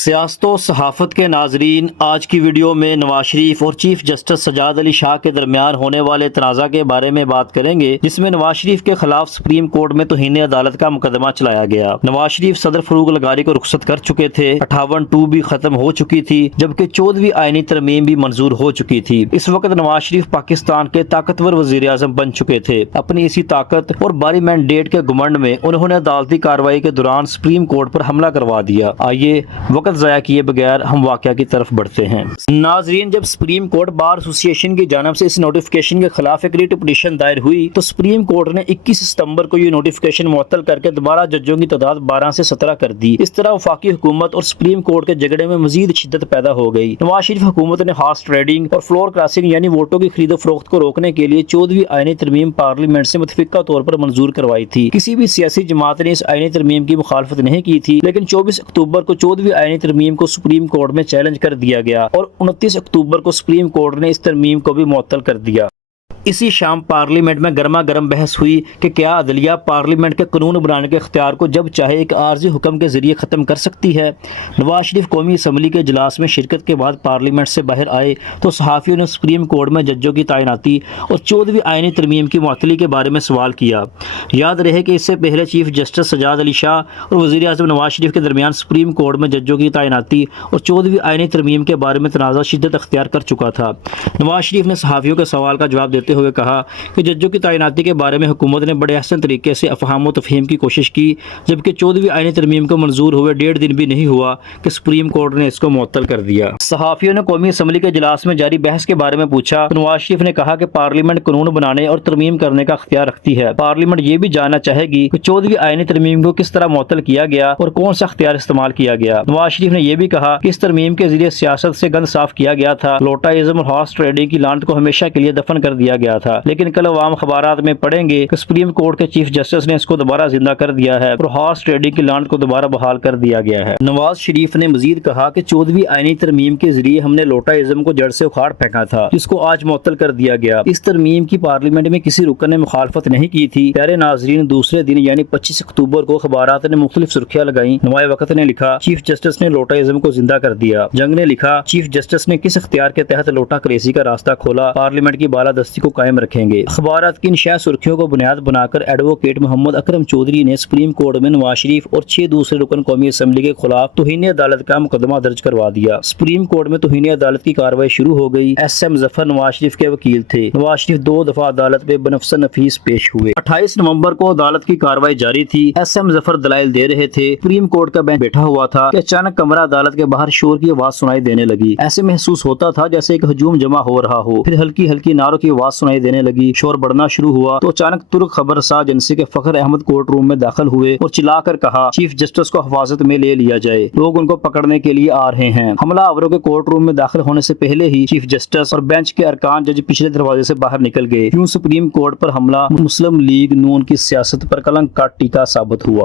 سیاست و صحافت کے ناظرین، آج کی ویڈیو میں نواز شریف اور چیف جسٹس سجاد علی شاہ کے درمیان ہونے والے تنازع کے بارے میں بات کریں گے، جس میں نواز شریف کے خلاف سپریم کورٹ میں توہین عدالت کا مقدمہ چلایا گیا۔ نواز شریف صدر فاروق لغاری کو رخصت کر چکے تھے، 58(2) بھی ختم ہو چکی تھی، جبکہ 14ویں آئینی ترمیم بھی منظور ہو چکی تھی۔ اس وقت نواز شریف پاکستان کے طاقتور وزیر اعظم بن چکے تھے۔ اپنی اسی طاقت اور باری مینڈیٹ کے گھمنڈ میں انہوں نے عدالتی کارروائی کے دوران سپریم کورٹ پر حملہ کروا دیا۔ آئیے وقت ضائع کیے بغیر ہم واقعہ کی طرف بڑھتے ہیں۔ ناظرین، جب سپریم کورٹ بار ایسوسی ایشن کی جانب سے اس نوٹیفکیشن کے خلاف ایک ریٹ پٹیشن دائر ہوئی تو سپریم کورٹ نے 21 ستمبر کو یہ نوٹیفکیشن معطل کر کے دوبارہ ججوں کی تعداد 12 سے 17 کر دی۔ اس طرح وفاقی حکومت اور سپریم کورٹ کے جھگڑے میں مزید شدت پیدا ہو گئی۔ نواز شریف حکومت نے ہارس ٹریڈنگ اور فلور کراسنگ یعنی ووٹوں کی خرید و فروخت کو روکنے کے لیے 14ویں آئینی ترمیم پارلیمنٹ سے متفقہ طور پر منظور کروائی تھی۔ کسی بھی سیاسی جماعت نے اس آئینی ترمیم کی مخالفت نہیں کی تھی، لیکن 24 اکتوبر کو 14ویں آئینی ترمیم کو سپریم کورٹ میں چیلنج کر دیا گیا اور 29 اکتوبر کو سپریم کورٹ نے اس ترمیم کو بھی معطل کر دیا۔ اسی شام پارلیمنٹ میں گرما گرم بحث ہوئی کہ کیا عدلیہ پارلیمنٹ کے قانون بنانے کے اختیار کو جب چاہے ایک عارضی حکم کے ذریعے ختم کر سکتی ہے۔ نواز شریف قومی اسمبلی کے اجلاس میں شرکت کے بعد پارلیمنٹ سے باہر آئے تو صحافیوں نے سپریم کورٹ میں ججوں کی تعیناتی اور 14ویں آئینی ترمیم کی معطلی کے بارے میں سوال کیا۔ یاد رہے کہ اس سے پہلے چیف جسٹس سجاد علی شاہ اور وزیر اعظم نواز شریف کے درمیان سپریم کورٹ میں ججوں کی تعیناتی اور 14ویں آئینی ترمیم کے بارے میں تنازع شدت اختیار کر چکا تھا۔ نواز شریف نے صحافیوں کے سوال کا جواب دیتے ہوئے کہا کہ ججوں کی تعیناتی کے بارے میں حکومت نے بڑے احسن طریقے سے افہام و تفہیم کی کوشش کی، جبکہ 14ویں آئینی ترمیم کو منظور ہوئے 1.5 دن بھی نہیں ہوا کہ سپریم کورٹ نے اس کو معطل کر دیا۔ صحافیوں نے قومی اسمبلی کے اجلاس میں جاری بحث کے بارے میں پوچھا تو نواز شریف نے کہا کہ پارلیمنٹ قانون بنانے اور ترمیم کرنے کا اختیار رکھتی ہے۔ پارلیمنٹ یہ بھی جاننا چاہے گی کہ 14ویں آئینی ترمیم کو کس طرح معطل کیا گیا اور کون سا اختیار استعمال کیا گیا۔ نواز شریف نے یہ بھی کہا کہ اس ترمیم کے ذریعے سیاست سے گند صاف کیا گیا تھا، لوٹائزم اور ہارس ٹریڈنگ کی لعنت کو ہمیشہ کے لیے دفن کر دیا گیا تھا، لیکن کل عوام خبرات میں پڑھیں گے کہ سپریم کورٹ کے چیف جسٹس نے اس کو دوبارہ زندہ کر دیا ہے اور ہارس ٹریڈنگ کی لعنت کو دوبارہ بحال کر دیا گیا ہے۔ نواز شریف نے مزید کہا کہ 14ویں آئینی ترمیم کے ذریعے ہم نے لوٹائزم کو جڑ سے اکھاڑ پھینکا تھا، جس کو آج معطل کر دیا گیا۔ اس ترمیم کی پارلیمنٹ میں کسی رکن نے مخالفت نہیں کی تھی۔ پیارے ناظرین، دوسرے دن یعنی 25 اکتوبر کو اخبارات نے مختلف سرخیاں لگائیں۔ نوائے وقت نے لکھا چیف جسٹس نے لوٹائزم کو زندہ کر دیا۔ جنگ نے لکھا چیف جسٹس نے کس اختیار کے تحت لوٹا کریزی کا راستہ کھولا، پارلیمنٹ کی بالادستی کو قائم رکھیں گے۔ اخبارات کی ان شہ سرخیوں کو بنیاد بنا کر ایڈوکیٹ محمد اکرم چودھری نے سپریم کورٹ میں نواز شریف اور 6 دوسرے رکن قومی اسمبلی کے خلاف توہین عدالت کا مقدمہ درج کروا دیا۔ سپریم کورٹ میں توہین عدالت کی کارروائی شروع ہو گئی۔ ایس ایم ظفر نواز شریف کے وکیل تھے۔ نواز شریف 2 دفعہ عدالت میں بنفس نفیس پیش ہوئے۔ 28 نومبر کو عدالت کی کارروائی جاری تھی۔ ایس ایم ظفر دلائل دے رہے تھے۔ سپریم کورٹ کا بینچ بیٹھا ہوا تھا کہ اچانک کمرہ عدالت کے باہر شور کی آواز سنائی دینے لگی۔ ایسے محسوس ہوتا تھا جیسے ایک ہجوم جمع ہو رہا ہو۔ پھر ہلکی ہلکی نعروں کی آواز سنائی دینے لگی۔ شور بڑھنا شروع ہوا تو اچانک ترک خبر ساز ایجنسی کے فخر احمد کورٹ روم میں داخل ہوئے اور چلا کر کہا چیف جسٹس کو حفاظت میں لے لیا جائے، لوگ ان کو پکڑنے کے لیے آ رہے ہیں۔ حملہ آوروں کے کورٹ روم میں داخل ہونے سے پہلے ہی چیف جسٹس اور بینچ کے ارکان جج پچھلے دروازے سے باہر نکل گئے۔ یوں سپریم کورٹ پر حملہ مسلم لیگ نون کی سیاست پر کلنک کا ٹیکا ثابت ہوا۔